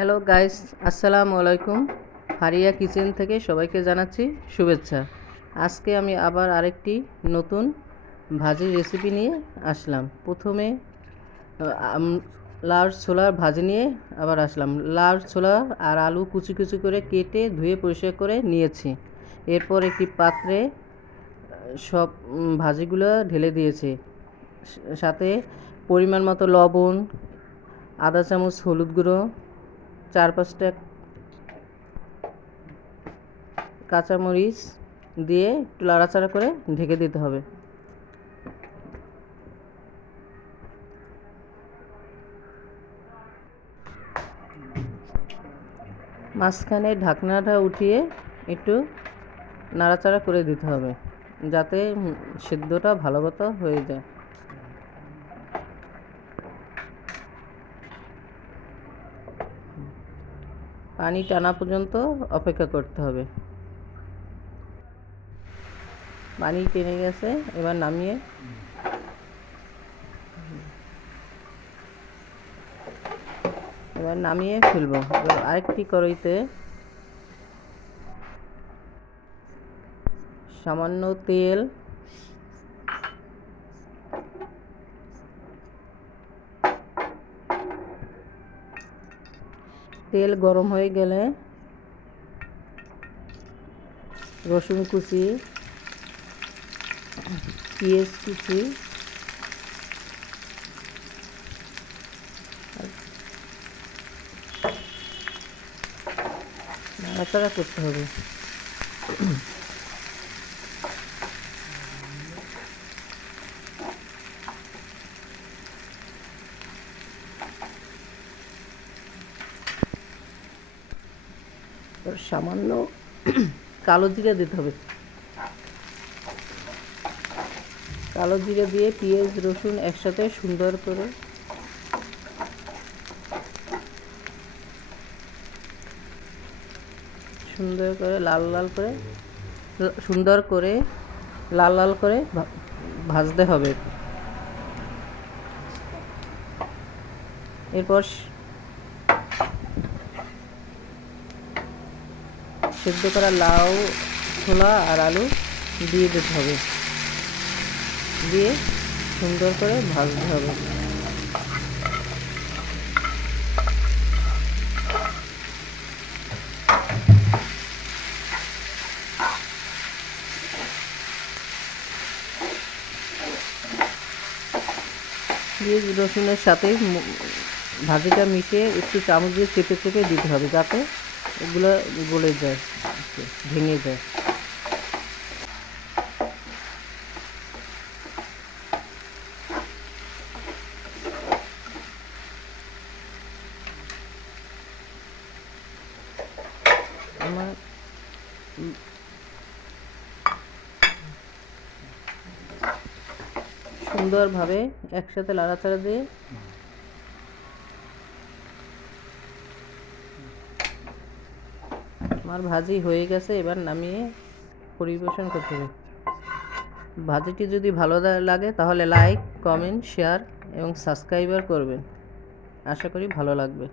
Hello guys, আসসালামু আলাইকুম। Faria kitchen থেকে সবাইকে জানাচ্ছি শুভেচ্ছা। আজকে আমি আবার আরেকটি নতুন ভাজির রেসিপি নিয়ে আসলাম। প্রথমে লাউ ছোলার ভাজি নিয়ে আবার আসলাম। লাউ ছোলা আর আলু কুচি কুচি করে কেটে ধুয়ে পরিষ্কার করে নিয়েছি। এরপর একটি পাত্রে সব ভাজিগুলো ঢেলে দিয়েছি। সাথে পরিমাণ মতো লবণ, আধা চামচ হলুদ গুঁড়ো, 4-5টা কাঁচামরিচ দিয়ে একটু নাড়াচাড়া করে ঢেকে দিতে হবে। মাঝখানে ঢাকনাটা উঠিয়ে একটু নাড়াচাড়া করে দিতে হবে যাতে সিদ্ধটা ভালো মতো হয়ে যায়। পানি টানা পর্যন্ত অপেক্ষা করতে হবে। পানি টেনে গেছে, এবার নামিয়ে ফেলবো। আরেকটি কড়াইতে সামান্য তেল গরম হয়ে গেলে রসুন কুচি, পেঁয়াজ কুচি, নাড়াচাড়া করতে হবে। সামান্য কালো জিরা দিতে হবে। কালো জিরা দিয়ে পেঁয়াজ রসুন একসাথে সুন্দর করে লাল লাল করে ভাজতে হবে। এরপর সেদ্ধ করা লাউ, ছোলা আর আলু দিয়ে দিতে হবে, দিয়ে সুন্দর করে ভাজতে হবে। পেঁয়াজ রসুনের সাথে ভাজিটা মিশিয়ে একটু চামচ দিয়ে চেপে চেপে দিতে হবে যাতে এগুলো গলে যায়, ভেঙে যায়। আমার সুন্দরভাবে একসাথে নাড়াচাড়া দিয়ে আমার ভাজি হয়ে গেছে। এবার নামিয়ে পরিবেশন করতে হবে। ভাজিটি যদি ভালো লাগে তাহলে লাইক, কমেন্ট, শেয়ার এবং সাবস্ক্রাইবার করবেন। আশা করি ভালো লাগবে।